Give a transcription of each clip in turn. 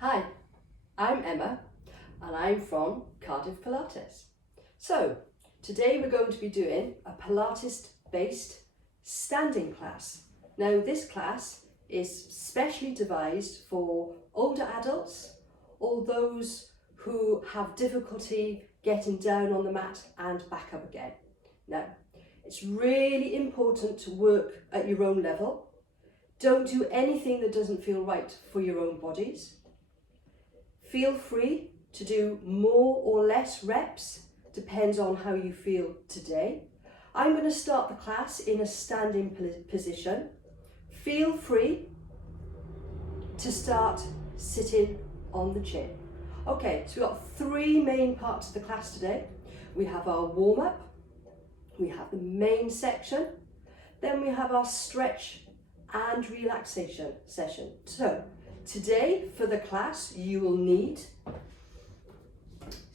Hi, I'm Emma and I'm from Cardiff Pilates. So today we're going to be doing a Pilates based standing class. Now this class is specially devised for older adults or those who have difficulty getting down on the mat and back up again. Now it's really important to work at your own level. Don't do anything that doesn't feel right for your own bodies. Feel free to do more or less reps, depends on how you feel today. I'm going to start the class in a standing position. Feel free to start sitting on the chair. Okay, so we've got three main parts of the class today. We have our warm-up, we have the main section, then we have our stretch and relaxation session. So today for the class you will need,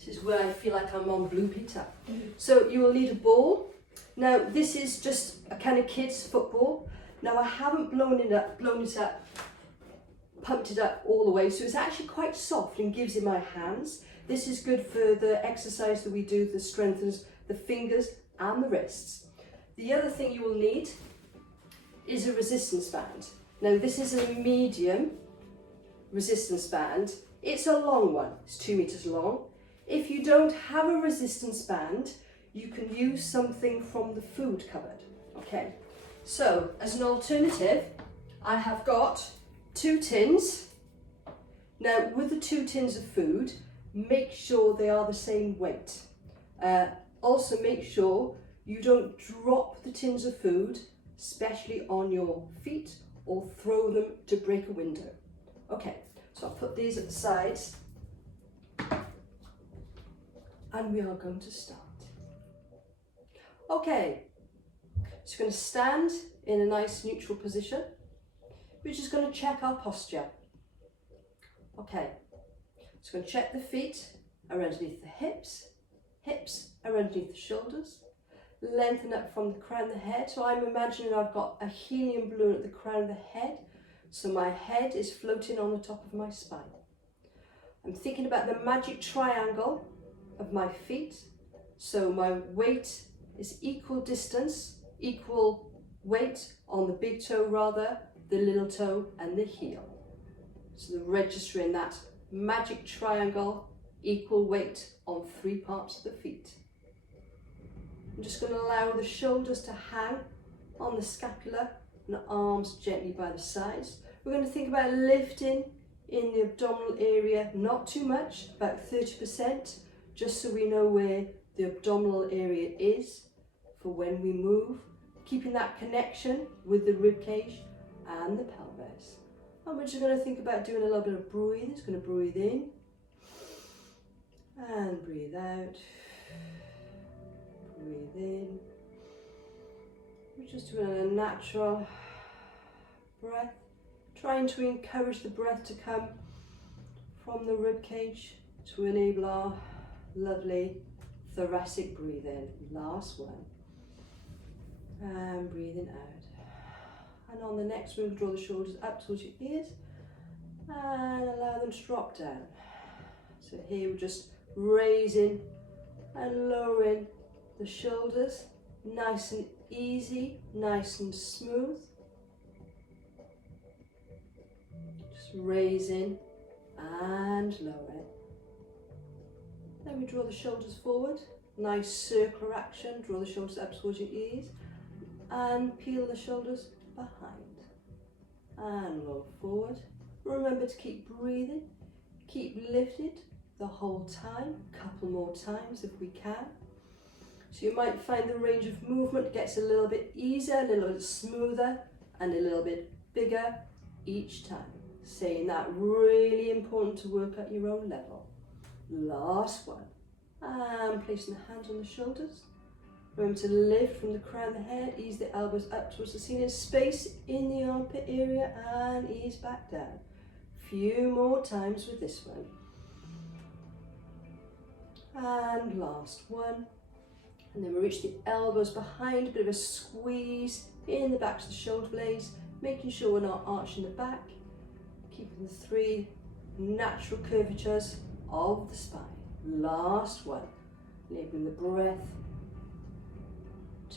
this is where I feel like I'm on Blue Peter. So you will need a ball. Now this is just a kind of kids football. Now I haven't blown it up, pumped it up all the way, so it's actually quite soft and gives in my hands. This is good for the exercise that we do that strengthens the fingers and the wrists. The other thing you will need is a resistance band. Now this is a medium resistance band. It's a long one, it's 2 meters long. If you don't have a resistance band, you can use something from the food cupboard. Okay, so as an alternative, I have got 2 tins. Now with the 2 tins of food, make sure they are the same weight. Also make sure you don't drop the tins of food, especially on your feet, or throw them to break a window. Okay, so I'll put these at the sides and we are going to start. Okay, so we're going to stand in a nice neutral position. We're just going to check our posture. Okay, so we're going to check the feet are underneath the hips, hips are underneath the shoulders, lengthen up from the crown of the head. So I'm imagining I've got a helium balloon at the crown of the head, so my head is floating on the top of my spine. I'm thinking about the magic triangle of my feet, so my weight is equal distance, equal weight on the big toe rather, the little toe and the heel. So the register in that magic triangle, equal weight on 3 parts of the feet. I'm just going to allow the shoulders to hang on the scapula and the arms gently by the sides. We're going to think about lifting in the abdominal area, not too much, about 30%, just so we know where the abdominal area is for when we move, keeping that connection with the rib cage and the pelvis. And we're just going to think about doing a little bit of breathing. It's going to breathe in and breathe out. Breathe in. We're just doing a natural breath, trying to encourage the breath to come from the rib cage to enable our lovely thoracic breathing. Last one. And breathing out. And on the next one, draw the shoulders up towards your ears and allow them to drop down. So here we're just raising and lowering the shoulders, nice and easy, nice and smooth. Just raising and lowering. Then we draw the shoulders forward, nice circular action, draw the shoulders up towards your ears and peel the shoulders behind. And roll forward. Remember to keep breathing, keep lifted the whole time, a couple more times if we can. So you might find the range of movement gets a little bit easier, a little bit smoother and a little bit bigger each time. Saying that, really important to work at your own level. Last one. And placing the hands on the shoulders. Remember to lift from the crown of the head, ease the elbows up towards the ceiling, space in the armpit area and ease back down. Few more times with this one. And last one. And then we reach the elbows behind, a bit of a squeeze in the backs of the shoulder blades, making sure we're not arching the back, keeping the 3 natural curvatures of the spine. Last one. Enabling the breath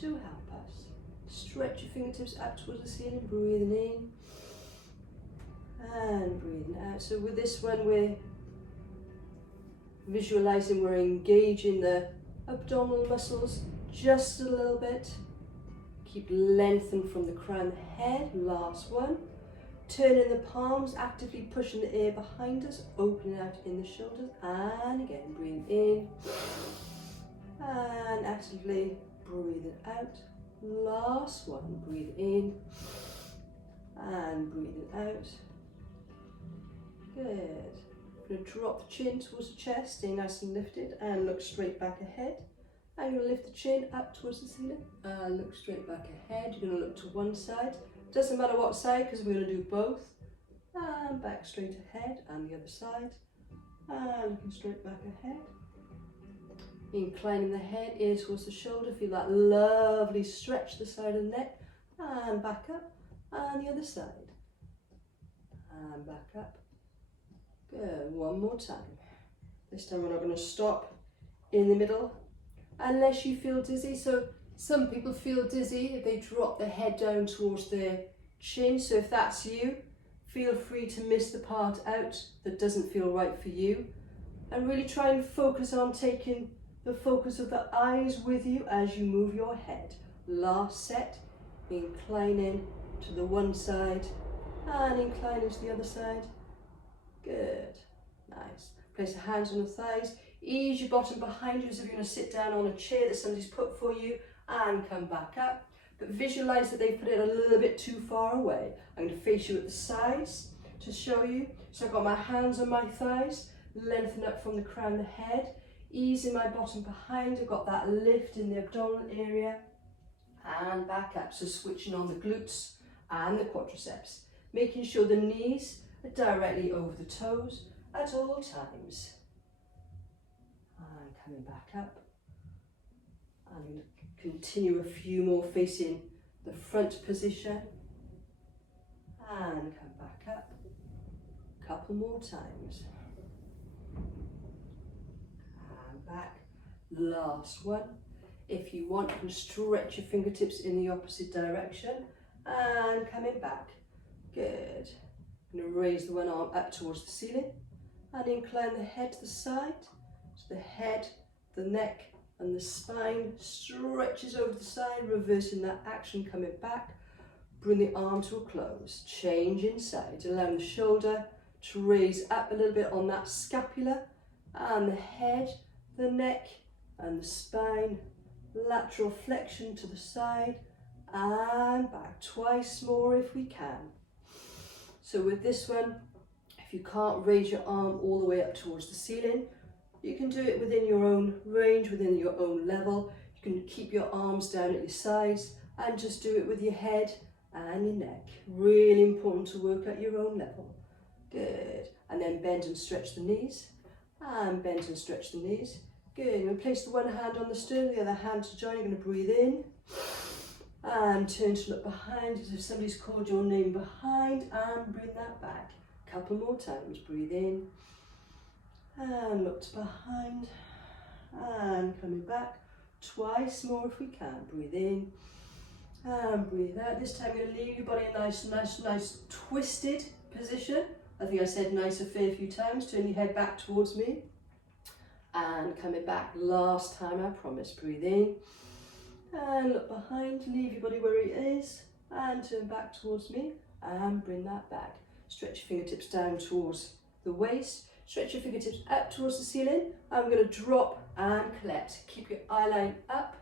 to help us. Stretch your fingertips up towards the ceiling, breathing in and breathing out. So with this one, we're visualizing we're engaging the abdominal muscles just a little bit. Keep lengthened from the crown of the head. Last one. Turning the palms, actively pushing the air behind us, opening out in the shoulders, and again, breathe in, and actively breathe it out. Last one, breathe in, and breathe it out. Good. I'm going to drop the chin towards the chest, stay nice and lifted, and look straight back ahead. I'm going to lift the chin up towards the ceiling, and look straight back ahead. You're going to look to one side. Doesn't matter what side, because we're going to do both. And back straight ahead, and the other side. And looking straight back ahead. Inclining the head, ear towards the shoulder. Feel that lovely stretch the side of the neck. And back up, and the other side. And back up. Good, one more time. This time we're not going to stop in the middle, unless you feel dizzy. So some people feel dizzy if they drop the head down towards their chin. So if that's you, feel free to miss the part out that doesn't feel right for you. And really try and focus on taking the focus of the eyes with you as you move your head. Last set, inclining to the one side and inclining to the other side. Good, nice. Place the hands on the thighs. Ease your bottom behind you as if you're going to sit down on a chair that somebody's put for you, and come back up. But visualize that they've put it a little bit too far away. I'm going to face you at the sides to show you. So I've got my hands on my thighs, lengthen up from the crown of the head, easing my bottom behind. I've got that lift in the abdominal area, and back up. So switching on the glutes and the quadriceps, making sure the knees are directly over the toes at all times. And coming back up. I'm going to continue a few more facing the front position. And come back up. A couple more times. And back. Last one. If you want, you can stretch your fingertips in the opposite direction. And coming back. Good. I'm going to raise the one arm up towards the ceiling. And incline the head to the side. So the head, the neck, and the spine stretches over the side, reversing that action, coming back. Bring the arm to a close, change inside, allowing the shoulder to raise up a little bit on that scapula, and the head, the neck, and the spine, lateral flexion to the side, and back. Twice more if we can. So with this one, if you can't raise your arm all the way up towards the ceiling, you can do it within your own range, within your own level. You can keep your arms down at your sides and just do it with your head and your neck. Really important to work at your own level. Good. And then bend and stretch the knees. And bend and stretch the knees. Good. You're going to place the one hand on the sternum, the other hand to join. You're going to breathe in. And turn to look behind as if somebody's called your name behind. And bring that back. Couple more times. Breathe in. And look to behind, and coming back. Twice more if we can. Breathe in, and breathe out. This time you're going to leave your body in a nice twisted position. I think I said nice a fair few times. Turn your head back towards me, and coming back. Last time, I promise. Breathe in, and look behind. Leave your body where it is, and turn back towards me, and bring that back. Stretch your fingertips down towards the waist. Stretch your fingertips up towards the ceiling. I'm going to drop and collect. Keep your eye line up.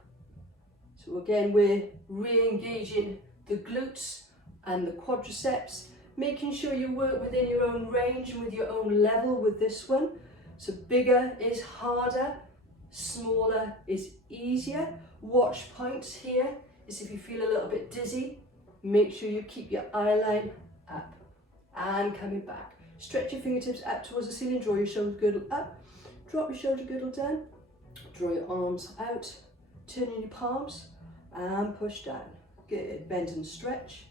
So again, we're re-engaging the glutes and the quadriceps, making sure you work within your own range and with your own level with this one. So bigger is harder, smaller is easier. Watch points here is if you feel a little bit dizzy, make sure you keep your eye line up and coming back. Stretch your fingertips up towards the ceiling, draw your shoulder girdle up, drop your shoulder girdle down, draw your arms out, turn in your palms and push down. Good, bend and stretch,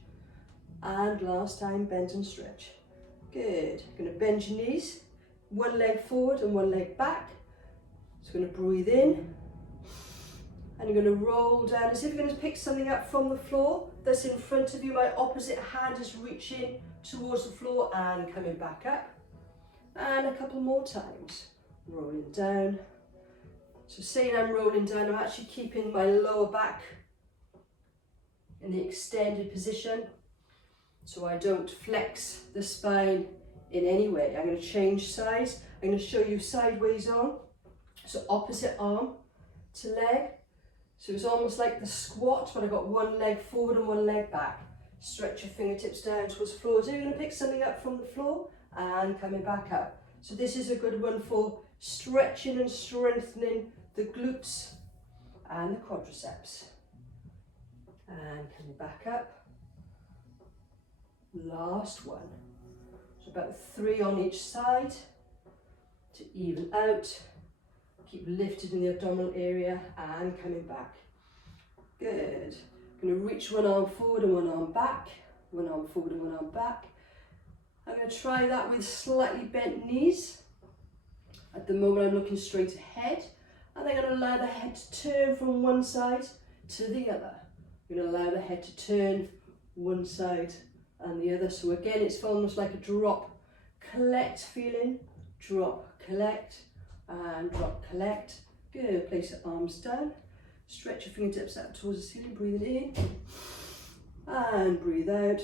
and last time bend and stretch. Good. You're going to bend your knees, one leg forward and one leg back. Just going to breathe in, and you're going to roll down as if you're going to pick something up from the floor that's in front of you. My opposite hand is reaching towards the floor and coming back up. And a couple more times. Rolling down. So saying I'm rolling down, I'm actually keeping my lower back in the extended position, so I don't flex the spine in any way. I'm going to change sides. I'm going to show you sideways on. So opposite arm to leg. So it's almost like the squat, but I've got one leg forward and one leg back. Stretch your fingertips down towards the floor. So you're going to pick something up from the floor and coming back up. So this is a good one for stretching and strengthening the glutes and the quadriceps. And coming back up. Last one. So about 3 on each side to even out. Keep lifted in the abdominal area and coming back. Good. Going to reach one arm forward and one arm back. One arm forward and one arm back. I'm going to try that with slightly bent knees. At the moment I'm looking straight ahead, and I'm going to allow the head to turn from one side to the other. I'm going to allow the head to turn one side and the other. So again, it's almost like a drop, collect feeling, drop, collect, and drop, collect. Good. Place your arms down. Stretch your fingertips out towards the ceiling. Breathing in and breathe out.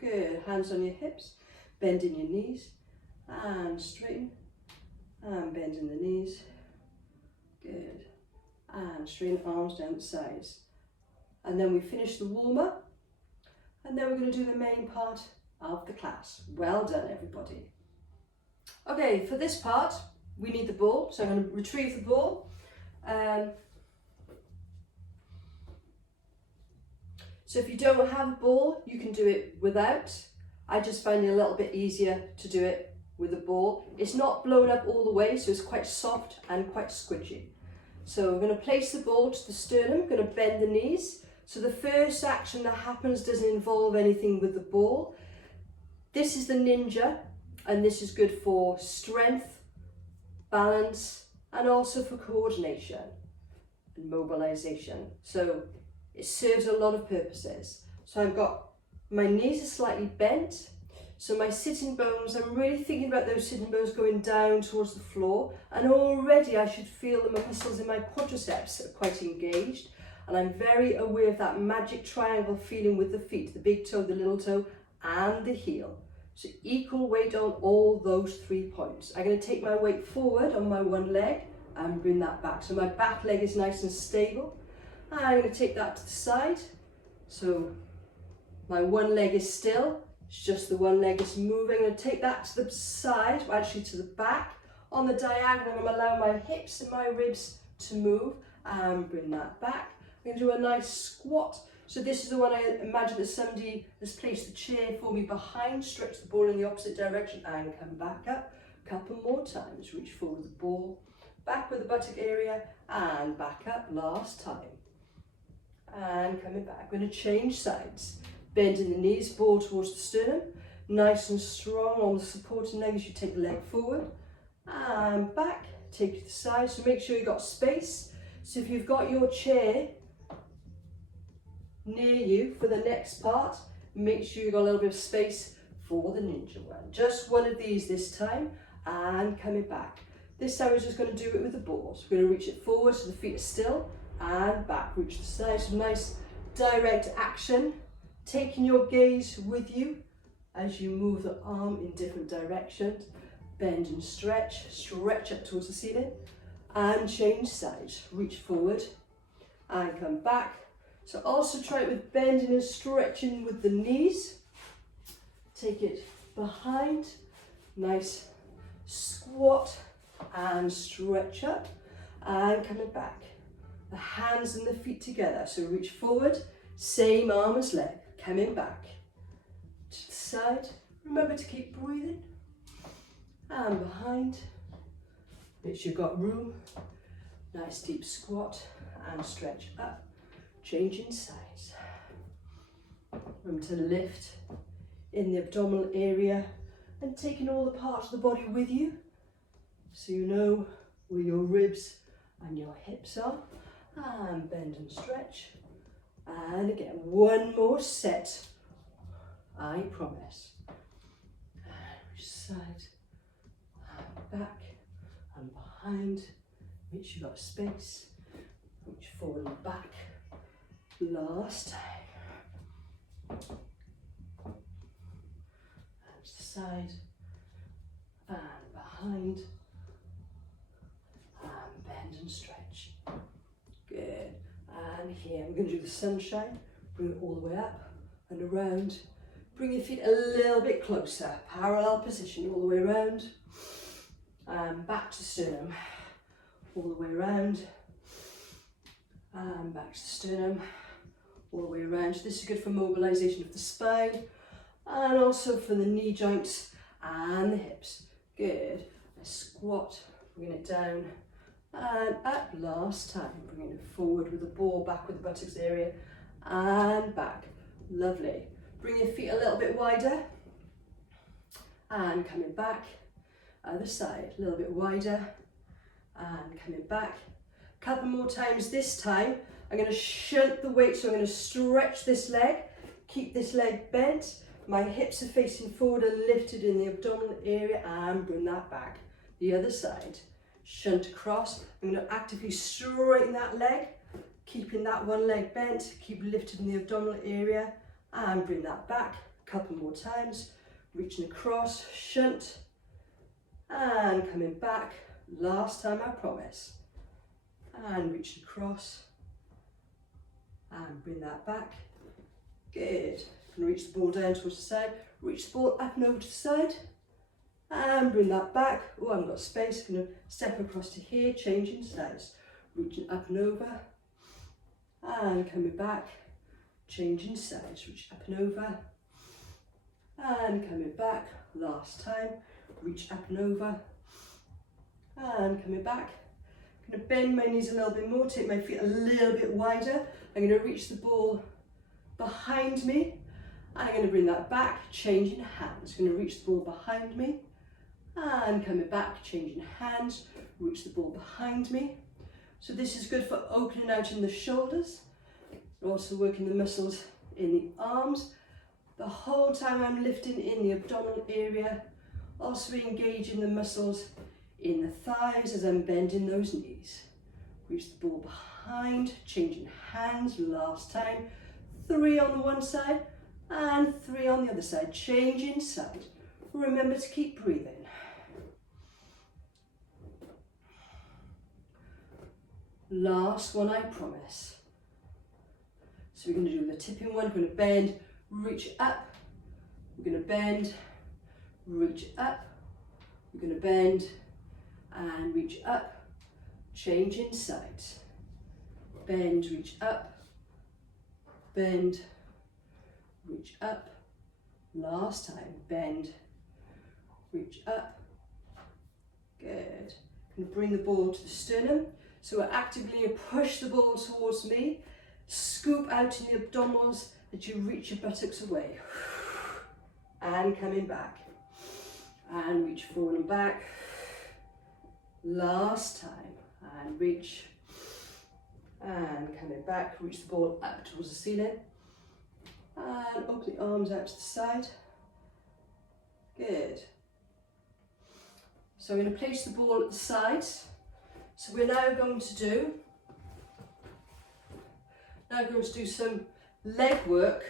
Good. Hands on your hips. Bending your knees and straighten and bending the knees. Good. And straighten arms down the sides. And then we finish the warm up, and then we're going to do the main part of the class. Well done, everybody. Okay, for this part we need the ball, so I'm going to retrieve the ball. So if you don't have a ball, you can do it without. I just find it a little bit easier to do it with a ball. It's not blown up all the way, so it's quite soft and quite squidgy. So we're going to place the ball to the sternum, going to bend the knees. So the first action that happens doesn't involve anything with the ball. This is the ninja, and this is good for strength, balance, and also for coordination and mobilization. So it serves a lot of purposes. So I've got my knees are slightly bent. So my sitting bones, I'm really thinking about those sitting bones going down towards the floor, and already I should feel the muscles in my quadriceps are quite engaged. And I'm very aware of that magic triangle feeling with the feet, the big toe, the little toe, and the heel. So equal weight on all those 3 points. I'm going to take my weight forward on my one leg and bring that back. So my back leg is nice and stable. I'm going to take that to the side. So my one leg is still, it's just the one leg is moving. I'm going to take that to the side, or actually to the back. On the diagonal, I'm going to allow my hips and my ribs to move and bring that back. I'm going to do a nice squat. So this is the one I imagine that somebody has placed the chair for me behind, stretch the ball in the opposite direction and come back up. A couple more times, reach forward with the ball, back with the buttock area and back up last time. And coming back, we're going to change sides. Bending the knees, ball towards the sternum, nice and strong on the supporting leg as you take the leg forward and back, take it to the side. So make sure you've got space. So if you've got your chair near you for the next part, make sure you've got a little bit of space for the ninja one. Just one of these this time and coming back. This time we're just going to do it with the ball. So we're going to reach it forward so the feet are still and back, reach the side. So nice direct action, taking your gaze with you as you move the arm in different directions. Bend and stretch, stretch up towards the ceiling and change sides. Reach forward and come back. So also try it with bending and stretching with the knees. Take it behind, nice squat and stretch up and coming back. The hands and the feet together. So reach forward, same arm as leg, coming back to the side. Remember to keep breathing and behind. Make sure you've got room. Nice deep squat and stretch up. Changing sides. Room to lift in the abdominal area and taking all the parts of the body with you, so you know where your ribs and your hips are. And bend and stretch. And again, one more set, I promise. And which side, and back, and behind. Make sure you've got space. Reach forward and back. Last time. And to the side, and behind. And bend and stretch. Good. And here we're going to do the sunshine. Bring it all the way up and around. Bring your feet a little bit closer. Parallel position all the way around. And back to sternum. All the way around. And back to sternum. All the way around. This is good for mobilization of the spine. And also for the knee joints and the hips. Good. A squat. Bring it down. And up. Last time. Bringing it forward with the ball. Back with the buttocks area. And back. Lovely. Bring your feet a little bit wider. And coming back. Other side. A little bit wider. And coming back. A couple more times this time. I'm going to shunt the weight. So I'm going to stretch this leg. Keep this leg bent. My hips are facing forward and lifted in the abdominal area. And bring that back. The other side. Shunt across. I'm going to actively straighten that leg. Keeping that one leg bent. Keep lifted in the abdominal area. And bring that back. A couple more times. Reaching across. Shunt. And coming back. Last time, I promise. And reach across. And bring that back. Good. And reach the ball down towards the side. Reach the ball up and over to the side. And bring that back. Oh, I haven't got space. I'm going to step across to here, changing sides. Reaching up and over. And coming back. Changing sides. Reach up and over. And coming back. Last time. Reach up and over. And coming back. I'm going to bend my knees a little bit more, take my feet a little bit wider. I'm going to reach the ball behind me. And I'm going to bring that back, changing hands. I'm going to reach the ball behind me. And coming back, changing hands. Reach the ball behind me. So this is good for opening out in the shoulders. Also working the muscles in the arms. The whole time I'm lifting in the abdominal area. Also engaging the muscles in the thighs as I'm bending those knees. Reach the ball behind, changing hands, last time. 3 on the one side and 3 on the other side, changing side. Remember to keep breathing. Last one, I promise. So we're going to do the tipping one. We're going to bend, reach up. We're going to bend, reach up. We're going to bend and reach up, changing sides. Bend, reach up, bend, reach up. Last time, bend, reach up. Good. Going to bring the ball to the sternum. So we're actively push the ball towards me. Scoop out in the abdominals as you reach your buttocks away. And coming back. And reach forward and back. Last time. And reach. And coming back. Reach the ball up towards the ceiling. And open the arms out to the side. Good. So I'm going to place the ball at the sides. So we're now going to do some leg work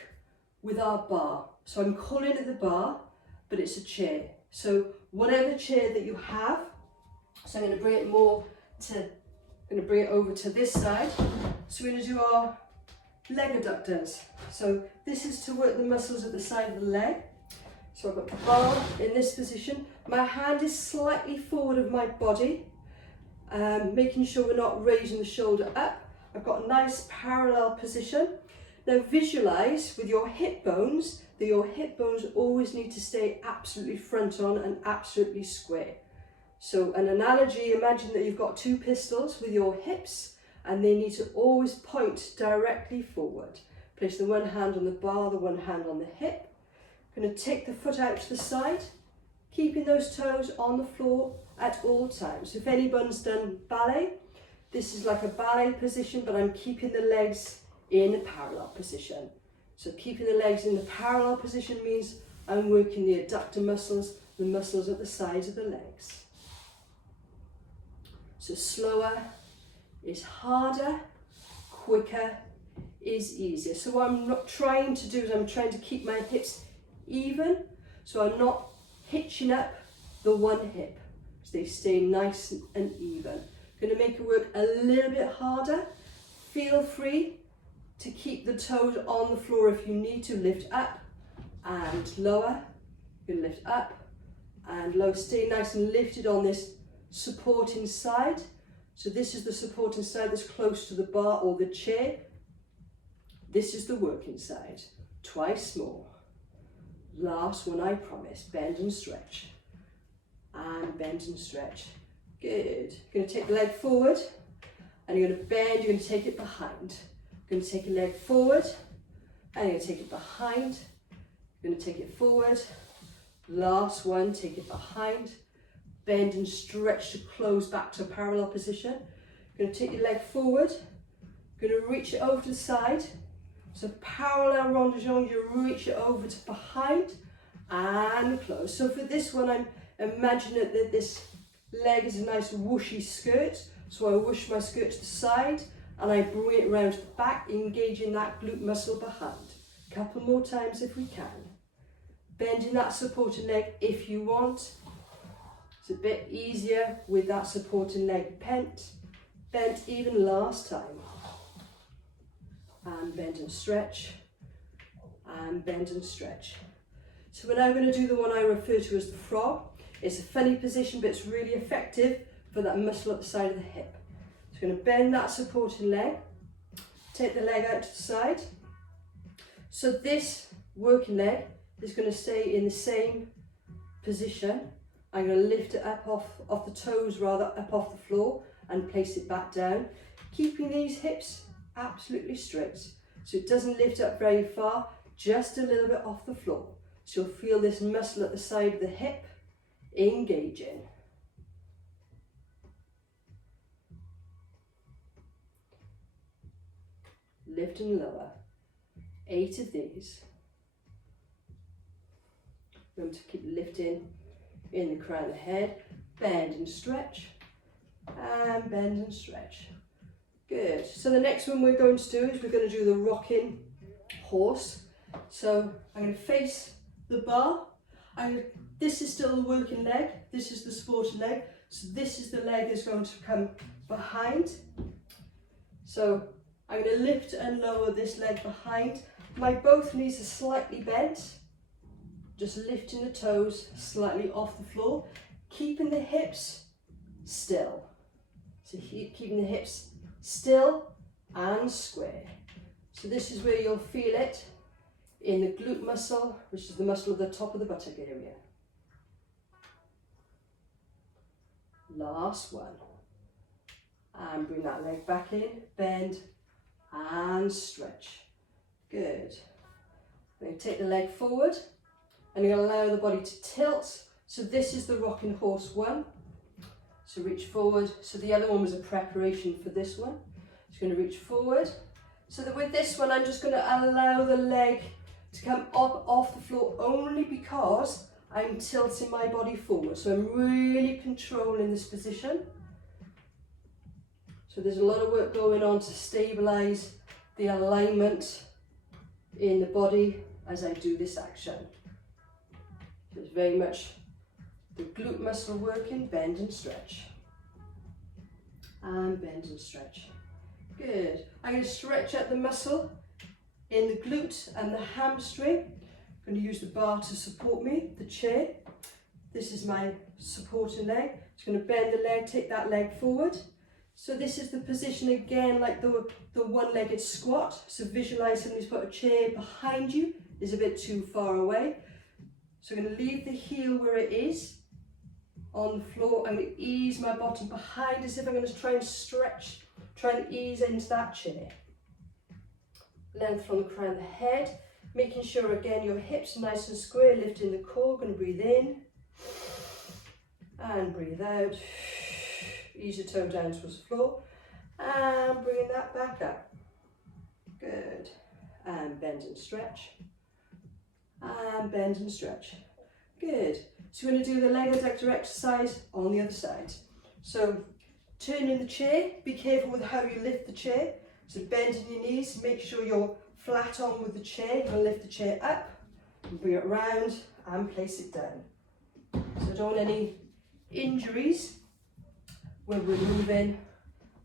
with our bar. So I'm calling it the bar, but it's a chair. So whatever chair that you have, so I'm going to bring it over to this side. So we're going to do our leg adductors. So this is to work the muscles at the side of the leg. So I've got the bar in this position. My hand is slightly forward of my body, making sure we're not raising the shoulder up. I've got a nice parallel position. Now visualize with your hip bones that your hip bones always need to stay absolutely front on and absolutely square. So an analogy, imagine that you've got 2 pistols with your hips and they need to always point directly forward. Place the one hand on the bar, the one hand on the hip. Going to take the foot out to the side, keeping those toes on the floor at all times. If anyone's done ballet, this is like a ballet position, but I'm keeping the legs in a parallel position. So keeping the legs in the parallel position means I'm working the adductor muscles, the muscles at the sides of the legs. So slower is harder, quicker is easier. So what I'm not trying to do is I'm trying to keep my hips even, so I'm not hitching up the one hip. So they stay nice and even. Going to make it work a little bit harder. Feel free to keep the toes on the floor if you need to. Lift up and lower. You're going to lift up and lower. Stay nice and lifted on this supporting side. So this is the supporting side that's close to the bar or the chair. This is the working side. Twice more. Last one, I promise. Bend and stretch. And bend and stretch. Good. You're going to take the leg forward and you're going to bend. You're going to take it behind. You're going to take a leg forward and you're going to take it behind. You're going to take it forward. Last one, take it behind. Bend and stretch to close back to a parallel position. You're going to take your leg forward. You're going to reach it over to the side. So parallel rond de jambe, you reach it over to behind and close. So for this one, I'm imagining that this leg is a nice whooshy skirt. So I whoosh my skirt to the side and I bring it around to the back, engaging that glute muscle behind. A couple more times if we can. Bending that supporting leg if you want. It's a bit easier with that supporting leg bent even last time. And bend and stretch, and bend and stretch. So we're now going to do the one I refer to as the frog. It's a funny position, but it's really effective for that muscle at the side of the hip. So we're going to bend that supporting leg, take the leg out to the side. So this working leg is going to stay in the same position. I'm going to lift it up off the toes, rather up off the floor, and place it back down, keeping these hips absolutely straight. So it doesn't lift up very far, just a little bit off the floor. So you'll feel this muscle at the side of the hip engaging. Lift and lower. 8 of these. Remember to keep lifting in the crown of the head. Bend and stretch. And bend and stretch. Good. So the next one we're going to do is we're going to do the rocking horse. So I'm going to face the bar. This is still the working leg. This is the sporting leg. So this is the leg that's going to come behind. So I'm going to lift and lower this leg behind. My both knees are slightly bent. Just lifting the toes slightly off the floor. Keeping the hips still. So keeping the hips still and square. So this is where you'll feel it in the glute muscle, which is the muscle at the top of the buttock area. Last one. And bring that leg back in, bend and stretch. Good. Then take the leg forward and you're going to allow the body to tilt. So this is the rocking horse one. So reach forward. So the other one was a preparation for this one. Just going to reach forward. So that with this one, I'm just going to allow the leg to come up off the floor only because I'm tilting my body forward. So I'm really controlling this position. So there's a lot of work going on to stabilize the alignment in the body as I do this action. So it's very much the glute muscle working, bend and stretch. And bend and stretch. Good. I'm going to stretch out the muscle in the glute and the hamstring. I'm going to use the bar to support me, the chair. This is my supporting leg. Just going to bend the leg, take that leg forward. So this is the position again, like the one-legged squat. So visualize somebody's put a chair behind you, is a bit too far away. So I'm going to leave the heel where it is on the floor. I'm going to ease my bottom behind as if I'm going to try and stretch, try and ease into that chair. Length from the crown of the head, making sure again your hips are nice and square, lifting the core. Going to breathe in And breathe out. Ease your toe down towards the floor. And bring that back up. Good. And bend and stretch. And bend and stretch. Good. So we're going to do the leg adductor exercise on the other side. So turn in the chair. Be careful with how you lift the chair. So bend in your knees. Make sure you're flat on with the chair. You're going to lift the chair up and bring it round and place it down. So don't want any injuries when we're moving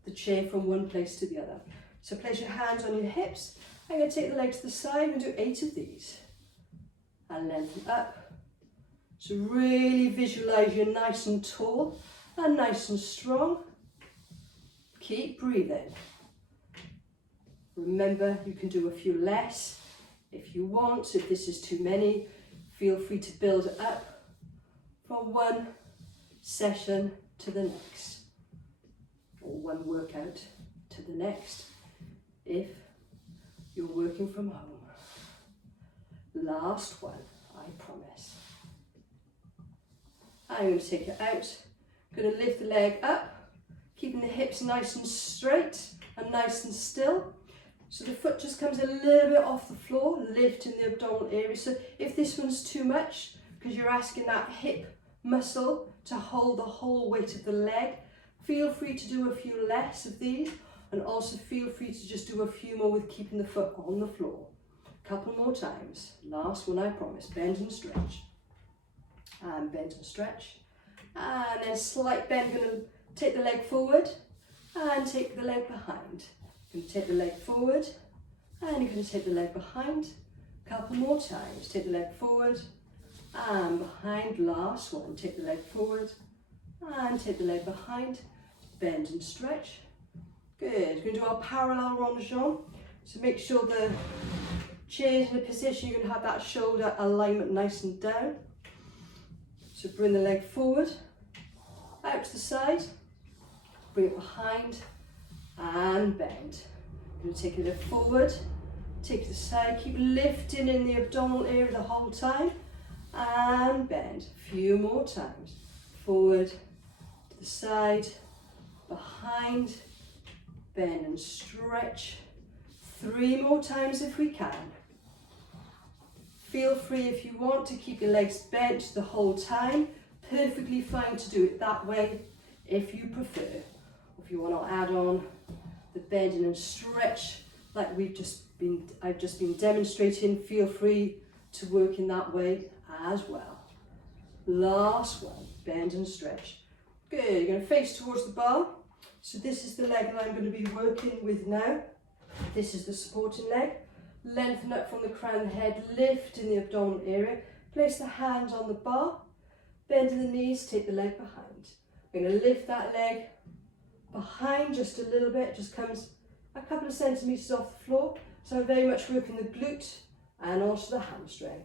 the chair from one place to the other. So place your hands on your hips. I'm going to take the leg to the side and do 8 of these. And lengthen up. So really visualize you're nice and tall and nice and strong. Keep breathing. Remember, you can do a few less if you want. If this is too many, feel free to build it up from one session to the next, or one workout to the next, if you're working from home. Last one, I promise. I'm going to take it out. I'm going to lift the leg up, keeping the hips nice and straight and nice and still. So the foot just comes a little bit off the floor, lifting the abdominal area. So if this one's too much, because you're asking that hip muscle to hold the whole weight of the leg, feel free to do a few less of these, and also feel free to just do a few more with keeping the foot on the floor. Couple more times. Last one, I promise. Bend and stretch. And bend and stretch. And then slight bend. Going to take the leg forward and take the leg behind. You're going to take the leg forward and you're going to take the leg behind. Couple more times. Take the leg forward and behind. Last one. Take the leg forward and take the leg behind. Bend and stretch. Good. We're going to do our parallel rondejambe. So make sure the chair's in a position you're going to have that shoulder alignment nice and down. So bring the leg forward, out to the side, bring it behind and bend. You're going to take it forward, take it to the side, keep lifting in the abdominal area the whole time and bend. A few more times. Forward, to the side, behind, bend and stretch. 3 more times if we can. Feel free if you want to keep your legs bent the whole time. Perfectly fine to do it that way if you prefer. If you want to add on the bending and stretch like I've just been demonstrating, feel free to work in that way as well. Last one, bend and stretch. Good, you're going to face towards the bar. So this is the leg that I'm going to be working with now. This is the supporting leg. Lengthen up from the crown of the head, lift in the abdominal area. Place the hands on the bar, bend in the knees, take the leg behind. I'm going to lift that leg behind just a little bit, just comes a couple of centimetres off the floor. So I'm very much working the glute and also the hamstring.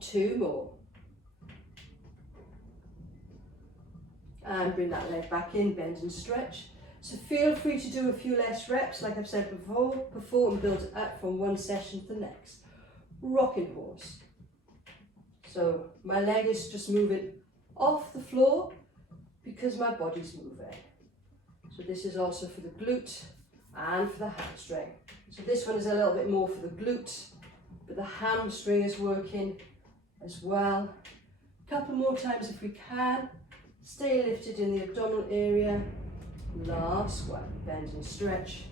Two more. And bring that leg back in, bend and stretch. So feel free to do a few less reps, like I've said before and build it up from one session to the next. Rocking horse. So my leg is just moving off the floor because my body's moving. So this is also for the glute and for the hamstring. So this one is a little bit more for the glute, but the hamstring is working as well. A couple more times if we can. Stay lifted in the abdominal area. Last one, bend and stretch.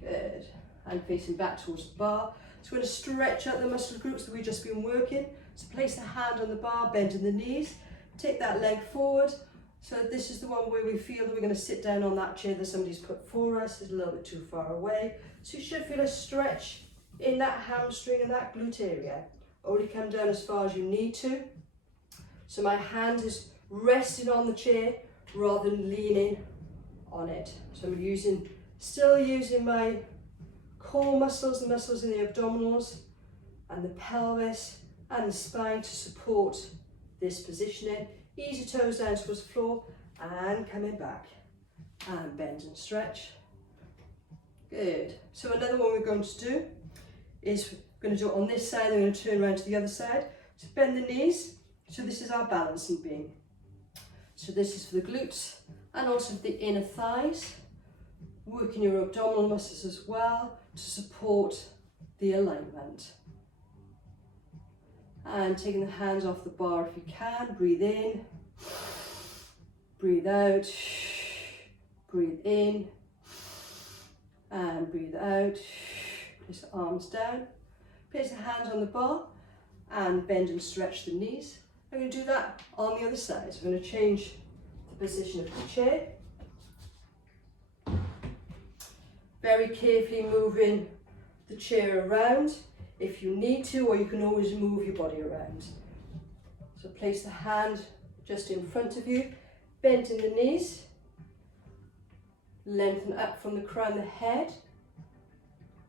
Good. And facing back towards the bar. So we're going to stretch out the muscle groups that we've just been working. So place the hand on the bar, bend in the knees. Take that leg forward. So this is the one where we feel that we're going to sit down on that chair that somebody's put for us. It's a little bit too far away. So you should feel a stretch in that hamstring and that glute area. Only come down as far as you need to. So my hand is resting on the chair rather than leaning on it. So I'm still using my core muscles, the muscles in the abdominals and the pelvis and the spine to support this positioning. Ease your toes down towards the floor and coming back. And bend and stretch. Good. So another one we're going to do is we're going to do it on this side, then we're going to turn around to the other side. So bend the knees. So this is our balancing beam. So this is for the glutes and also for the inner thighs. Working your abdominal muscles as well to support the alignment. And taking the hands off the bar if you can. Breathe in, breathe out, breathe in, and breathe out. Place the arms down, place the hands on the bar, and bend and stretch the knees. I'm going to do that on the other side. So I'm going to change the position of the chair. Very carefully moving the chair around if you need to, or you can always move your body around. So place the hand just in front of you, bend in the knees, lengthen up from the crown of the head,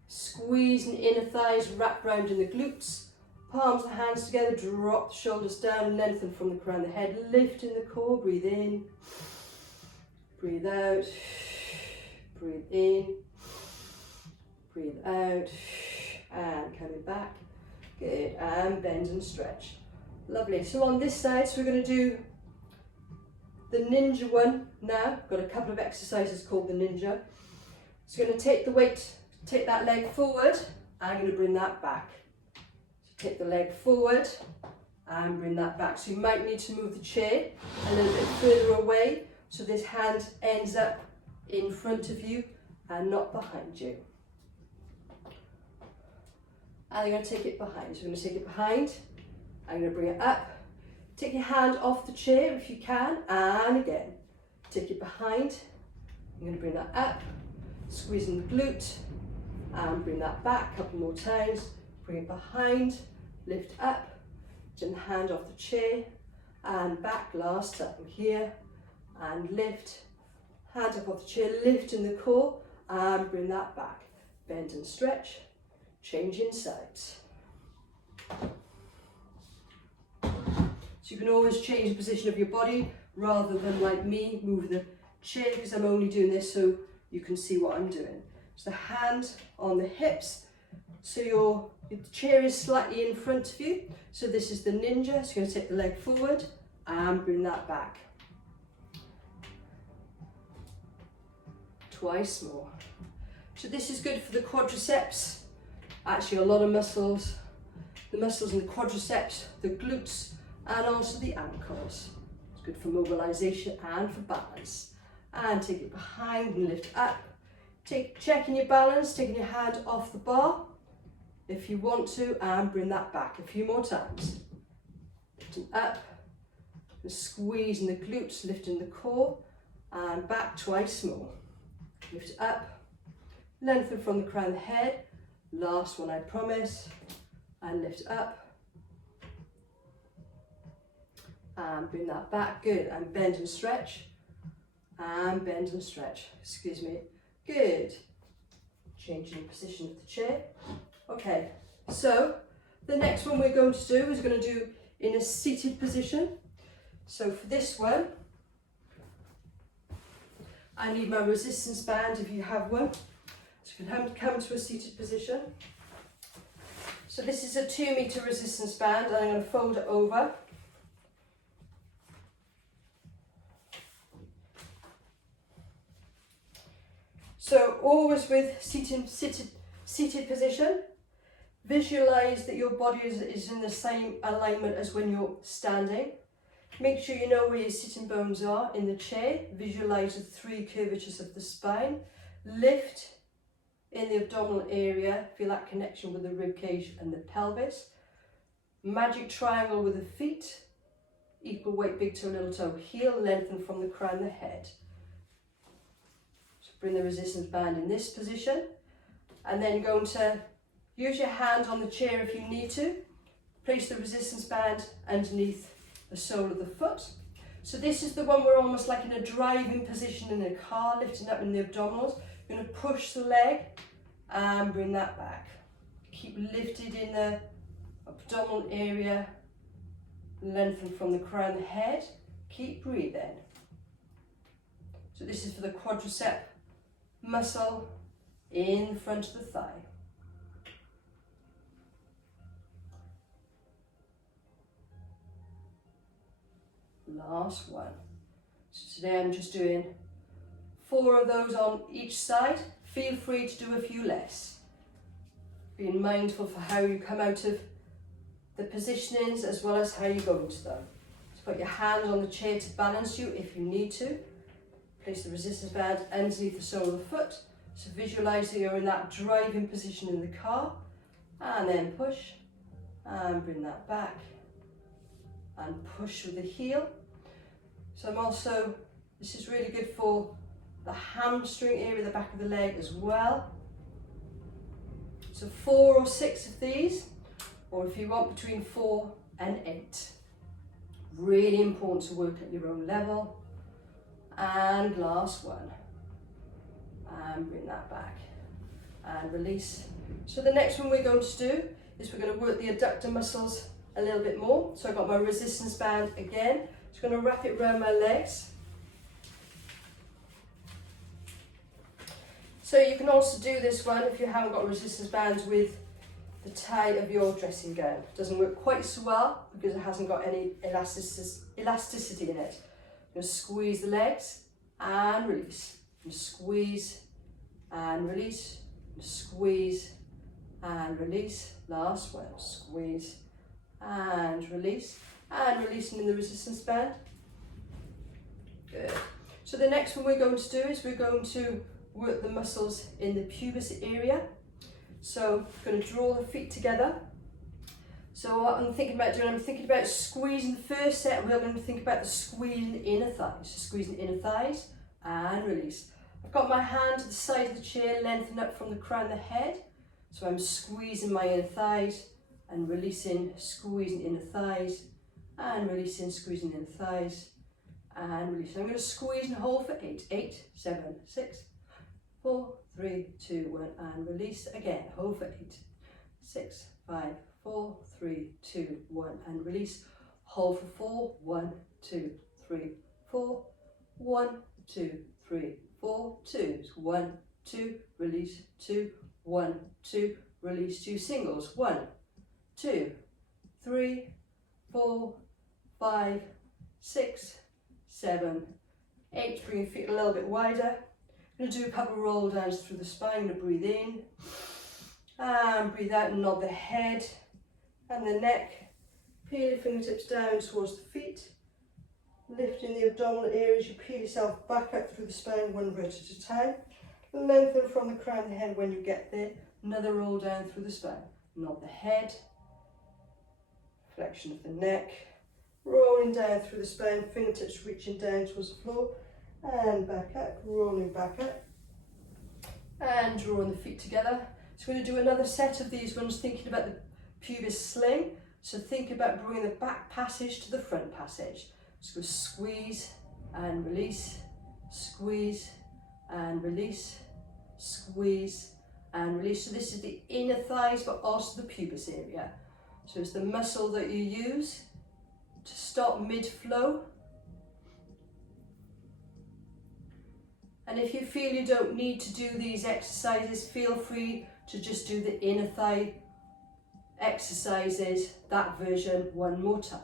squeeze the inner thighs, wrap round in the glutes, palms of the hands together, drop the shoulders down, lengthen from the crown of the head, lift in the core, breathe in, breathe out, breathe in, breathe out, and coming back. Good, and bend and stretch. Lovely. So on this side, so we're going to do the ninja one now. Got a couple of exercises called the ninja. So going to take the weight, take that leg forward, and I'm going to bring that back. So take the leg forward and bring that back. So you might need to move the chair a little bit further away so this hand ends up in front of you and not behind you. And you're going to take it behind. So we're going to take it behind. I'm going to bring it up. Take your hand off the chair if you can, and again. Take it behind. I'm going to bring that up, squeezing the glute, and bring that back. A couple more times. Bring it behind, lift up, take the hand off the chair, and back. Last time here, and lift. Hand up off the chair, lift in the core, and bring that back. Bend and stretch. Changing sides. So you can always change the position of your body rather than like me, move the chair, because I'm only doing this so you can see what I'm doing. So the hand on the hips, so your chair is slightly in front of you. So this is the ninja, so you're going to take the leg forward and bring that back. Twice more. So this is good for the quadriceps. Actually a lot of muscles, the muscles in the quadriceps, the glutes, and also the ankles. It's good for mobilization and for balance. And take it behind and lift up. Checking your balance, taking your hand off the bar if you want to, and bring that back a few more times. Lifting up, and squeezing the glutes, lifting the core, and back twice more. Lift up, lengthen from the crown of the head. Last one, I promise, and lift up, and bring that back. Good, and bend and stretch, and bend and stretch, excuse me. Good. Changing the position of the chair. Okay, so the next one we're going to do is going to do in a seated position. So for this one, I need my resistance band if you have one. So you can come to a seated position. So this is a 2 meter resistance band, and I'm going to fold it over. So always with seated position, visualize that your body is in the same alignment as when you're standing. Make sure you know where your sitting bones are in the chair. Visualize the 3 curvatures of the spine. Lift in the abdominal area, feel that connection with the rib cage and the pelvis. Magic triangle with the feet, equal weight, big toe, little toe, heel, lengthen from the crown of the head. So bring the resistance band in this position, and then going to use your hand on the chair if you need to. Place the resistance band underneath the sole of the foot. So this is the one we're almost like in a driving position in a car, lifting up in the abdominals. You're going to push the leg and bring that back. Keep lifted in the abdominal area, lengthen from the crown of the head. Keep breathing. So this is for the quadricep muscle in front of the thigh. Last one. So today I'm just doing 4 of those on each side. Feel free to do a few less. Being mindful for how you come out of the positionings as well as how you go into them. So put your hand on the chair to balance you if you need to. Place the resistance band underneath the sole of the foot. So visualize that you're in that driving position in the car. And then push and bring that back. And push with the heel. So I'm also, this is really good for the hamstring area, the back of the leg as well. So 4 or 6 of these, or if you want between 4 and 8. Really important to work at your own level. And last one. And bring that back. And release. So the next one we're going to do is we're going to work the adductor muscles a little bit more. So I've got my resistance band again. Just going to wrap it around my legs. So you can also do this one if you haven't got resistance bands with the tie of your dressing gown. It doesn't work quite so well because it hasn't got any elasticity in it. I'm going to squeeze the legs and release. And squeeze and release. And squeeze and release. Last one. Squeeze and release. And releasing in the resistance band. Good. So the next one we're going to do is we're going to work the muscles in the pubis area. So I'm going to draw the feet together. So what I'm thinking about doing, I'm thinking about squeezing the first set, and we're going to think about the squeezing the inner thighs. So squeezing the inner thighs and release. I've got my hand to the side of the chair, lengthened up from the crown of the head. So I'm squeezing my inner thighs and releasing, squeezing inner thighs and releasing, squeezing inner thighs and releasing. I'm going to squeeze and hold for 8. 8, 7, 6, 4, 3, 2, 1, and release again. Hold for 8, 6, 5, 4, 3, 2, 1, and release. Hold for 4, 1, 2, 3, 4, 1, 2, 3, 4, 2, 1, 2, release, 2, 1, 2, release, 2 singles, 1, 2, 3, 4, 5, 6, 7, 8. Bring your feet a little bit wider. I'm going to do a couple of roll downs through the spine. I'm going to breathe in and breathe out and nod the head and the neck. Peel your fingertips down towards the feet. Lifting the abdominal areas, you peel yourself back up through the spine, 1 root at a time. Lengthen from the crown of the head when you get there. Another roll down through the spine. Nod the head. Flexion of the neck. Rolling down through the spine, fingertips reaching down towards the floor. And back up, rolling back up. And drawing the feet together. So we're going to do another set of these ones, thinking about the pubis sling. So think about bringing the back passage to the front passage. So go squeeze and release, squeeze and release, squeeze and release. So this is the inner thighs, but also the pubis area. So it's the muscle that you use to stop mid-flow. And if you feel you don't need to do these exercises, feel free to just do the inner thigh exercises, that version, 1 more time.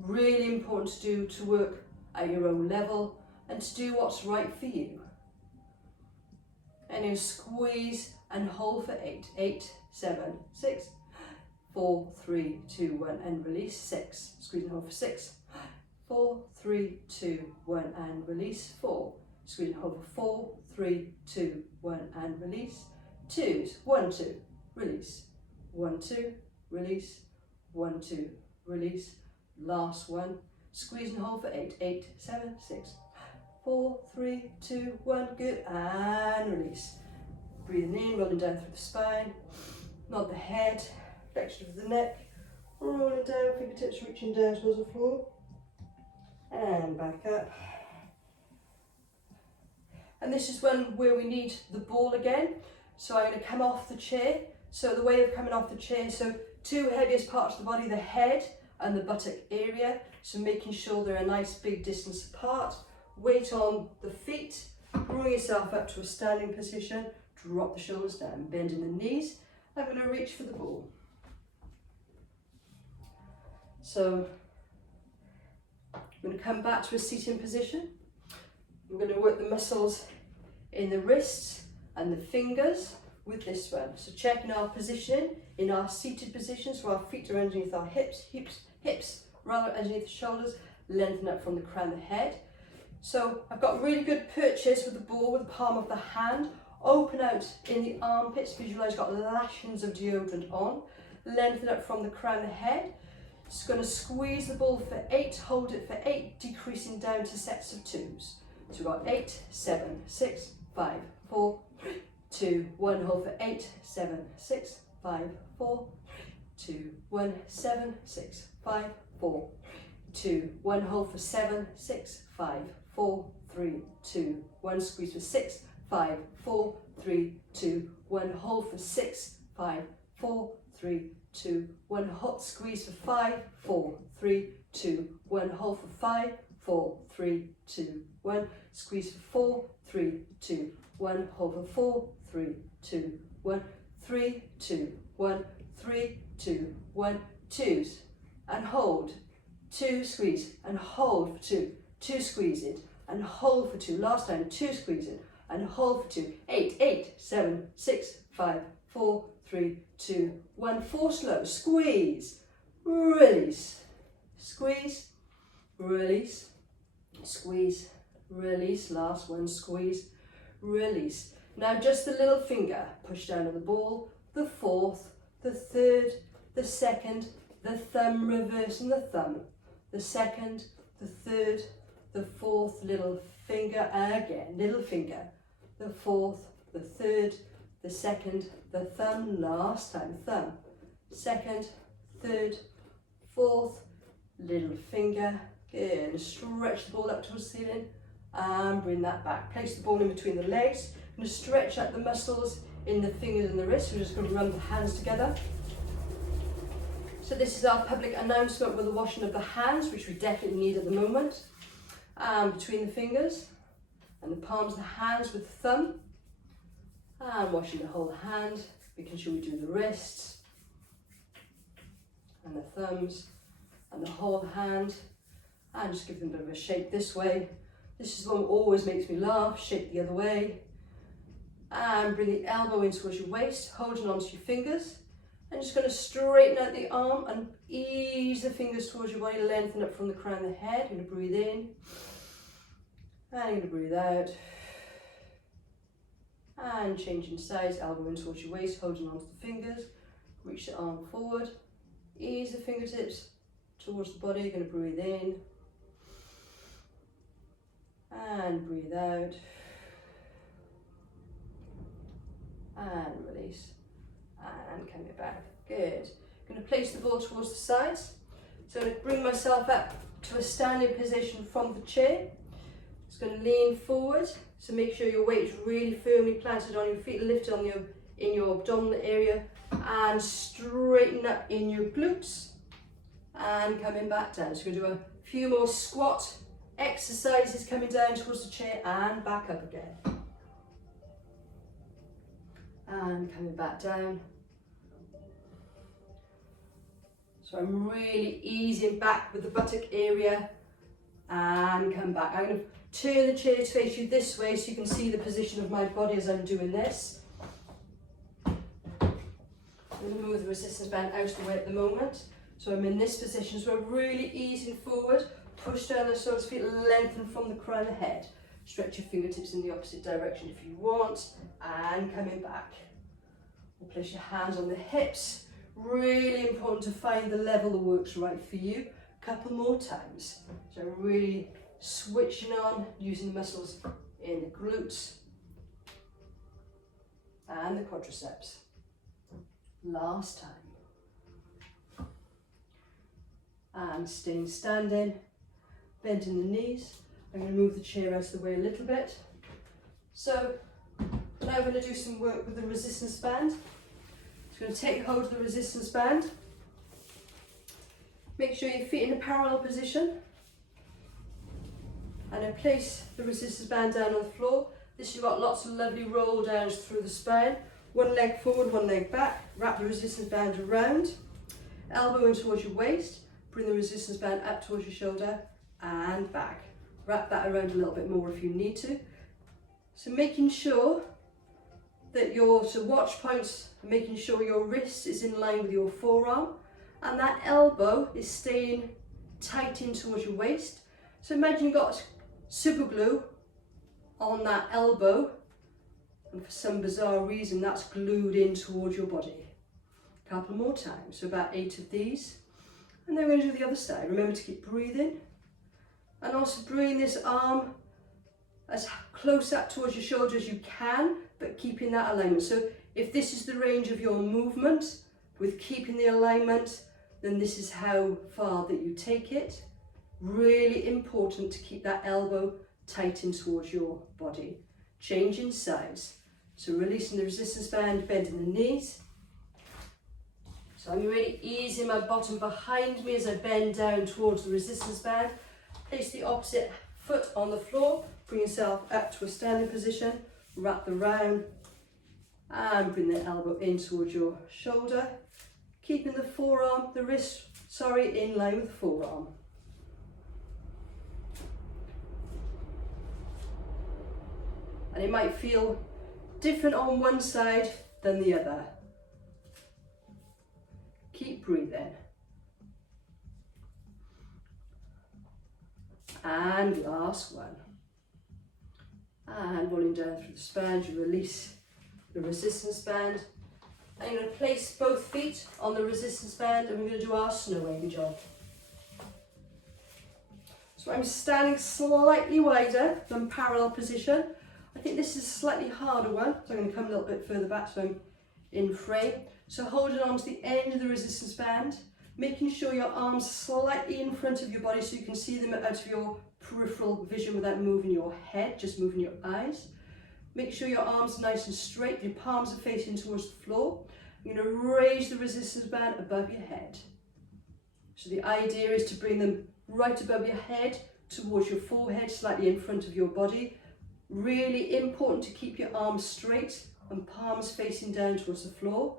Really important to do, to work at your own level and to do what's right for you. And you squeeze and hold for 8. 8, 7, 6, 4, 3, 2, 1, and release. 6. Squeeze and hold for 6. 4, 3, 2, 1, and release. 4. Squeeze and hold for 4, 3, 2, 1, and release. 2s. 1, 2, release. 1, 2, release. 1, 2, release. Last one. Squeeze and hold for 8. 8, 7, 6, 4, 3, 2, 1. Good. And release. Breathing in, rolling down through the spine. Nod the head. Flexion of the neck. Rolling down, fingertips reaching down towards the floor. And back up. And this is where we need the ball again. So I'm going to come off the chair. So the way of coming off the chair, so 2 heaviest parts of the body, the head and the buttock area. So making sure they're a nice big distance apart. Weight on the feet. Bring yourself up to a standing position. drop the shoulders down, bending the knees. I'm going to reach for the ball. So I'm going to come back to a seating position. I'm going to work the muscles in the wrists and the fingers with this one. So checking our position in our seated position, so our feet are underneath our hips rather underneath the shoulders, lengthen up from the crown of the head. So I've got really good purchase with the ball with the palm of the hand, open out in the armpits, visualise you've got lashings of deodorant on, lengthen up from the crown of the head. Just going to squeeze the ball for 8, hold it for 8, decreasing down to sets of 2s. So we've got 8, 7, 6, 5, 4, 2, 1, hold for 8, 7, 6, 5, 4, 2, 1, 7, 6, 5, 4, 2, 1, hold for 7, 6, 5, 4, 3, 2, 1, squeeze for 6, 5, 4, 3, 2, 1, hold for 6, 5, 4, 3, 2, 1, hot squeeze for 5, 4, 3, 2, 1, hold for 5, 4, 3, 2, 1, squeeze for 4, 3, 2, 1, hold for 4, 3, 2, 1, 3, 2, 1, 3, 2, 1, 2s, and hold, 2, squeeze, and hold for 2, 2, squeeze it, and hold for 2, last time, 2, squeeze it, and hold for 2, 8, 8, 7, 6, 5, 4, 3, 2, 1, 4 slow, squeeze, release, squeeze, release, squeeze, release, last one, squeeze, release. Now just the little finger, push down on the ball, the 4th, the 3rd, the 2nd, the thumb reversing the thumb, the 2nd, the 3rd, the 4th, little finger again, little finger, the 4th, the 3rd, the 2nd, the thumb, last time, thumb, 2nd, 3rd, 4th, little finger, good, and stretch the ball up towards the ceiling and bring that back. Place the ball in between the legs. I'm going to stretch out the muscles in the fingers and the wrists. We're just going to run the hands together. So this is our public announcement with the washing of the hands, which we definitely need at the moment. Between the fingers and the palms of the hands with the thumb. And washing the whole hand, making sure we do the wrists and the thumbs and the whole hand. And just give them a bit of a shake this way. This is one that always makes me laugh. Shake the other way. And bring the elbow in towards your waist, holding onto your fingers. And just going to straighten out the arm and ease the fingers towards your body, lengthen up from the crown of the head. You're going to breathe in. And you're going to breathe out. And changing sides, elbow in towards your waist, holding onto the fingers. Reach the arm forward. Ease the fingertips towards the body. You're going to breathe in. And breathe out. And release. And coming back. Good. I'm going to place the ball towards the sides. So I'm going to bring myself up to a standing position from the chair. Just going to lean forward. So make sure your weight is really firmly planted on your feet, lifted on in your abdominal area, and straighten up in your glutes. And coming back down. So we're going to do a few more squat exercises, coming down towards the chair and back up again. And coming back down. So I'm really easing back with the buttock area and come back. I'm going to turn the chair to face you this way so you can see the position of my body as I'm doing this. I'm going to move the resistance band out of the way at the moment. So I'm in this position, so I'm really easing forward. Push down the soles of feet, lengthen from the crown of the head. Stretch your fingertips in the opposite direction if you want, and coming back. We'll place your hands on the hips. Really important to find the level that works right for you. A couple more times. So really switching on, using the muscles in the glutes and the quadriceps. Last time. And staying standing, bending the knees. I'm going to move the chair out of the way a little bit. So now I'm going to do some work with the resistance band. So I'm going to take hold of the resistance band. Make sure your feet in a parallel position. And I place the resistance band down on the floor. This you've got lots of lovely roll downs through the spine. One leg forward, one leg back. Wrap the resistance band around. Elbow in towards your waist. Bring the resistance band up towards your shoulder and back. Wrap that around a little bit more if you need to. So making sure that your watch points, making sure your wrist is in line with your forearm and that elbow is staying tight in towards your waist. So imagine you've got super glue on that elbow and for some bizarre reason that's glued in towards your body. A couple more times, so about 8 of these. And then we're going to do the other side. Remember to keep breathing and also bring this arm as close up towards your shoulder as you can, but keeping that alignment. So if this is the range of your movement with keeping the alignment, then this is how far that you take it. Really important to keep that elbow tight in towards your body. Changing sides. So releasing the resistance band, bending the knees. So I'm really easing my bottom behind me as I bend down towards the resistance band. Place the opposite foot on the floor. Bring yourself up to a standing position. Wrap the round and bring the elbow in towards your shoulder. Keeping the forearm, the wrist, in line with the forearm. And it might feel different on one side than the other. Keep breathing. And last one. And rolling down through the spine, you release the resistance band. I'm going to place both feet on the resistance band and we're going to do our snow wavy jog. So I'm standing slightly wider than parallel position. I think this is a slightly harder one, so I'm going to come a little bit further back so I'm in frame. So holding on to the end of the resistance band, making sure your arms are slightly in front of your body so you can see them out of your peripheral vision without moving your head, just moving your eyes. Make sure your arms are nice and straight, your palms are facing towards the floor. You're going to raise the resistance band above your head. So the idea is to bring them right above your head, towards your forehead, slightly in front of your body. Really important to keep your arms straight and palms facing down towards the floor.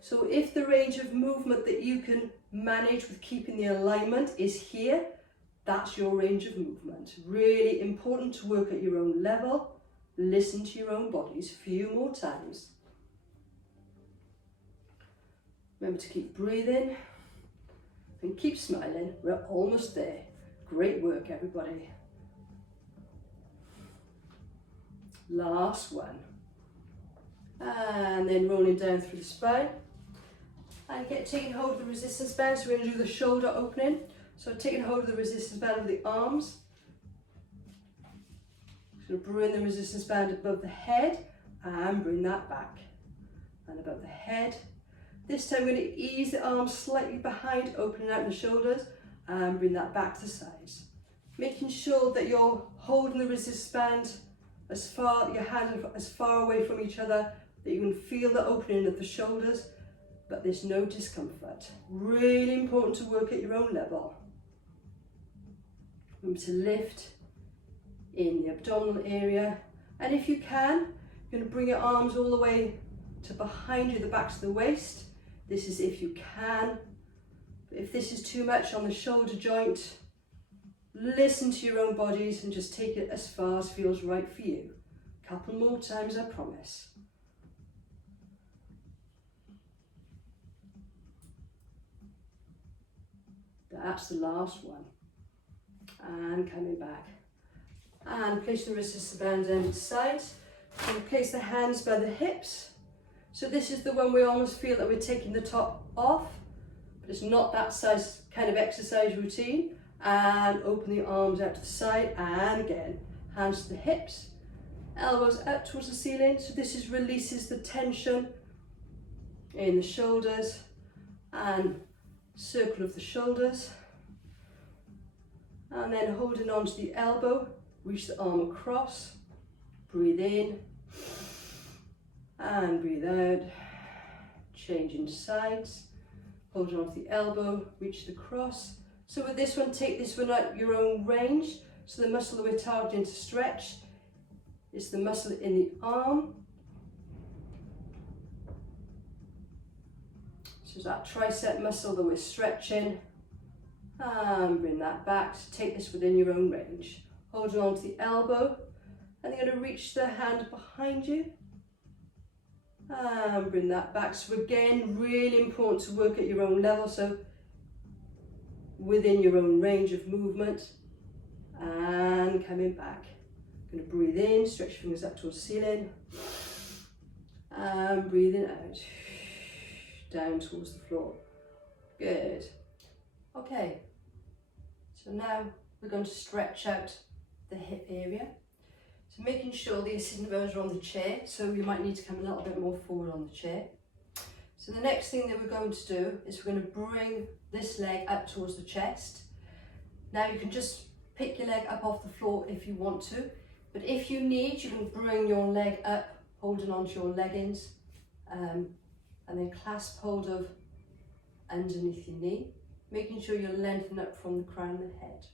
So if the range of movement that you can manage with keeping the alignment is here, that's your range of movement. Really important to work at your own level. Listen to your own bodies a few more times. Remember to keep breathing and keep smiling. We're almost there. Great work, everybody. Last one. And then rolling down through the spine. And taking hold of the resistance band. So we're going to do the shoulder opening. So taking hold of the resistance band with the arms. So bring the resistance band above the head and bring that back. And above the head. This time we're going to ease the arms slightly behind, opening out the shoulders and bring that back to the sides. Making sure that you're holding the resistance band your hands are as far away from each other that you can feel the opening of the shoulders, but there's no discomfort. Really important to work at your own level. Remember to lift in the abdominal area, and if you can, you're going to bring your arms all the way to behind you, the backs of the waist. This is if you can. But if this is too much on the shoulder joint, listen to your own bodies and just take it as far as feels right for you. A couple more times, I promise. That's the last one. And coming back. And place the resistance band down to the sides. And place the hands by the hips. So this is the one we almost feel that we're taking the top off, but it's not that size kind of exercise routine. And open the arms out to the side, and again, hands to the hips, elbows up towards the ceiling. So this releases the tension in the shoulders and circle of the shoulders. And then holding on to the elbow, reach the arm across, breathe in and breathe out, changing sides, holding on to the elbow, reach the cross. So with this one, take this one out your own range, so the muscle that we're targeting to stretch It's the muscle in the arm. So it's that tricep muscle that we're stretching. And bring that back. So take this within your own range. Holding on to the elbow. And you're going to reach the hand behind you. And bring that back. So again, really important to work at your own level. So within your own range of movement. And coming back. Going to breathe in, stretch your fingers up towards the ceiling. And breathing out. Down towards the floor. Good. Okay. So now we're going to stretch out the hip area. So making sure the assistant bones are on the chair, so you might need to come a little bit more forward on the chair. So the next thing that we're going to do is we're going to bring this leg up towards the chest. Now you can just pick your leg up off the floor if you want to, but if you need, you can bring your leg up, holding onto your leggings, and then clasp hold of underneath your knee, making sure you're lengthening up from the crown of the head.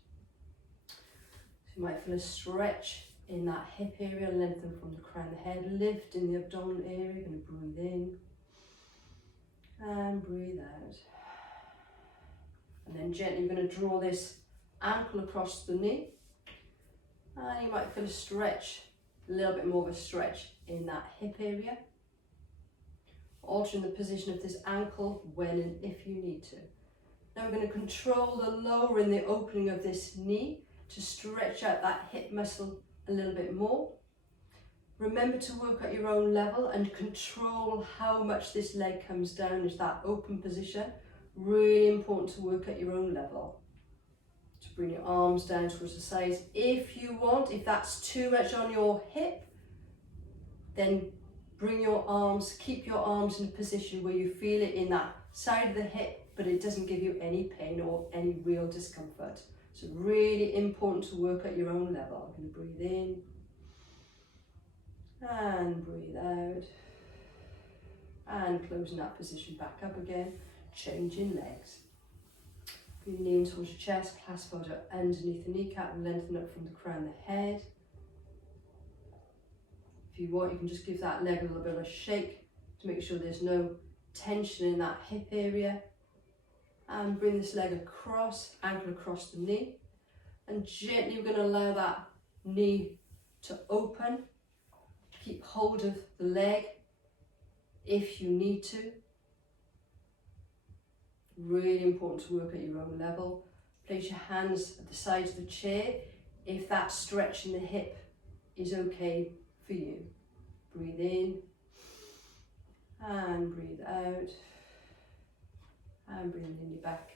So you might feel a stretch in that hip area, lengthen from the crown of the head, lift in the abdominal area. You're going to breathe in and breathe out. And then gently you're going to draw this ankle across the knee. And you might feel a stretch, a little bit more of a stretch in that hip area. Altering the position of this ankle when and if you need to. Now we're going to control the lowering, the opening of this knee to stretch out that hip muscle a little bit more. Remember to work at your own level and control how much this leg comes down as that open position. Really important to work at your own level. To bring your arms down towards the sides. If you want, if that's too much on your hip, then bring your arms, keep your arms in a position where you feel it in that side of the hip, but it doesn't give you any pain or any real discomfort. So really important to work at your own level. I'm going to breathe in and breathe out and closing that position back up again, changing legs. Bring your knee in towards your chest, clasp hold up underneath the kneecap and lengthen up from the crown of the head. If you want, you can just give that leg a little bit of a shake to make sure there's no tension in that hip area. And bring this leg across, ankle across the knee. And gently we're going to allow that knee to open. Keep hold of the leg if you need to. Really important to work at your own level. Place your hands at the sides of the chair if that stretch in the hip is okay for you. Breathe in and breathe out. And bring the knee back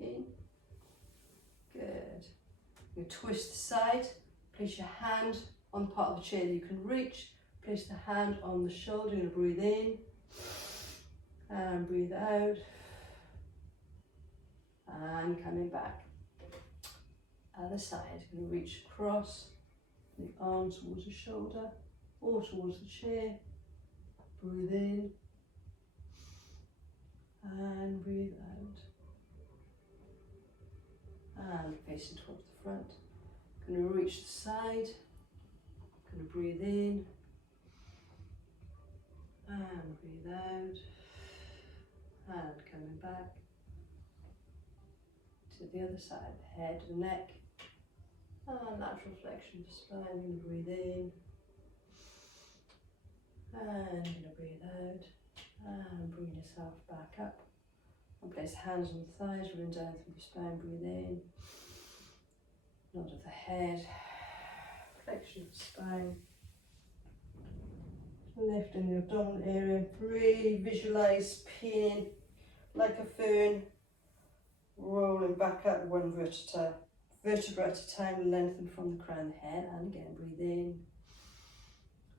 in. Good. You twist the side, place your hand on the part of the chair that you can reach, place the hand on the shoulder. You're going to breathe in and breathe out. And coming back. Other side, going to reach across the arm towards the shoulder or towards the chair. Breathe in and breathe out. And facing towards the front. Going to reach the side. Going to breathe in and breathe out. And coming back to the other side, the head, the neck. And lateral flexion of the spine. Going to breathe in and going to breathe out. And bring yourself back up. And place hands on the thighs, running down through the spine, breathe in. Nod of the head, flexion of the spine. Lifting the abdominal area, really visualise peeling like a fern, rolling back up one vertebra at a time, lengthen from the crown of the head, and again breathe in,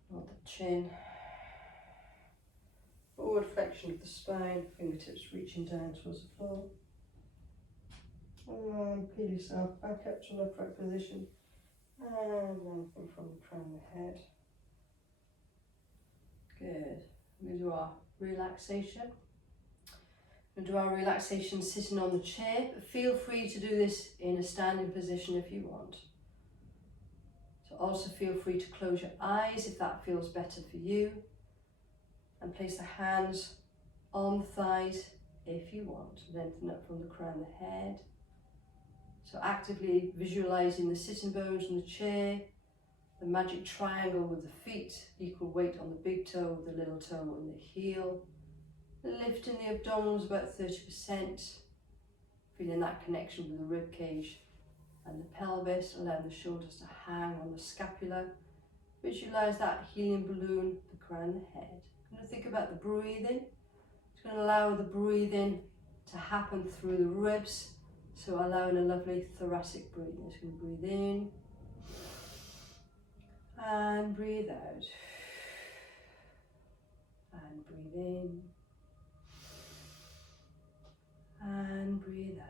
nod the chin. Forward flexion of the spine, fingertips reaching down towards the floor. And peel yourself back up to an upright position. And lengthen from the crown of the head. Good. We're going to do our relaxation. We're going to do our relaxation sitting on the chair. But feel free to do this in a standing position if you want. So also feel free to close your eyes if that feels better for you, and place the hands on the thighs if you want. Lengthen up from the crown of the head. So actively visualizing the sitting bones in the chair, the magic triangle with the feet, equal weight on the big toe, the little toe and the heel. Lifting the abdominals about 30%, feeling that connection with the rib cage and the pelvis, allowing the shoulders to hang on the scapula. Visualize that helium balloon, the crown of the head. I'm going to think about the breathing. It's going to allow the breathing to happen through the ribs, so allowing a lovely thoracic breathing. It's going to breathe in and breathe out, and breathe in and breathe out.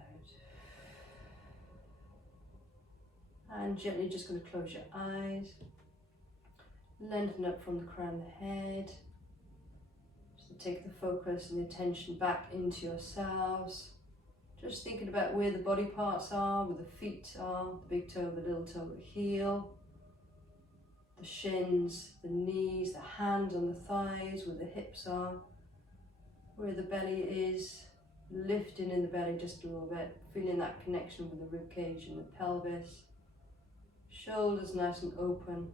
And gently just going to close your eyes, lengthen up from the crown of the head. Just take the focus and the attention back into yourselves. Just thinking about where the body parts are, where the feet are, the big toe, the little toe, the heel, the shins, the knees, the hands on the thighs, where the hips are, where the belly is, lifting in the belly just a little bit, feeling that connection with the rib cage and the pelvis. Shoulders nice and open,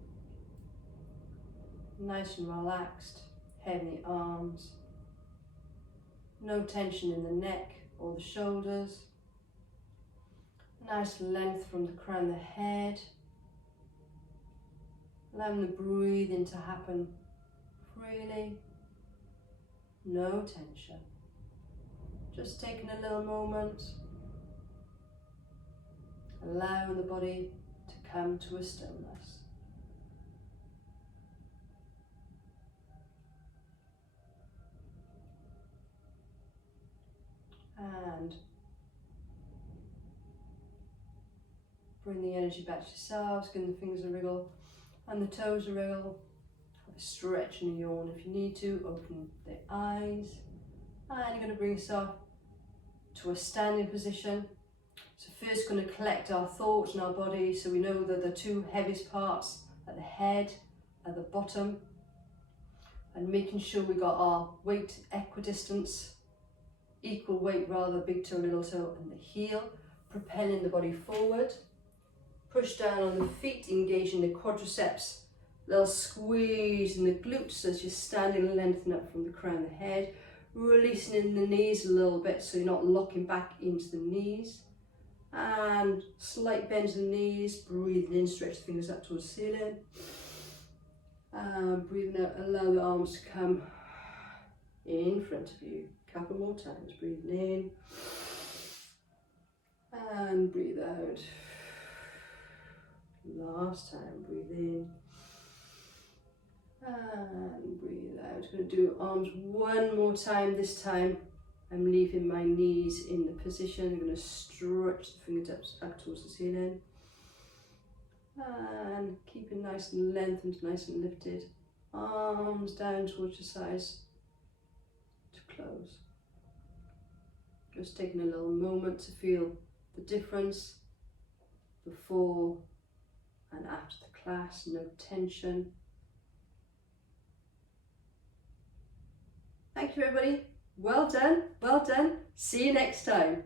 nice and relaxed, head in the arms, no tension in the neck or the shoulders. Nice length from the crown of the head, allowing the breathing to happen freely, no tension. Just taking a little moment, allowing the body to come to a stillness. And bring the energy back to yourselves, give the fingers a wriggle and the toes a wriggle. Have a stretch and a yawn if you need to. Open the eyes. And you're going to bring yourself to a standing position. So first going to collect our thoughts and our body, so we know that the two heaviest parts at the head, at the bottom, and making sure we got our weight equidistance, equal weight rather, big toe, little toe and the heel, propelling the body forward. Push down on the feet, engaging the quadriceps, little squeeze in the glutes as you're standing and lengthening up from the crown of the head, releasing in the knees a little bit so you're not locking back into the knees. And slight bends in the knees, breathing in, stretch the fingers up towards the ceiling. And breathing out, allow the arms to come in front of you. Couple more times, breathing in and breathe out. Last time, breathe in and breathe out. I'm going to do arms one more time. This time I'm leaving my knees in the position. I'm going to stretch the fingertips back towards the ceiling and keep it nice and lengthened, nice and lifted. Arms down towards your sides to close. Just taking a little moment to feel the difference before and after the class. No tension. Thank you everybody. Well done, well done. See you next time.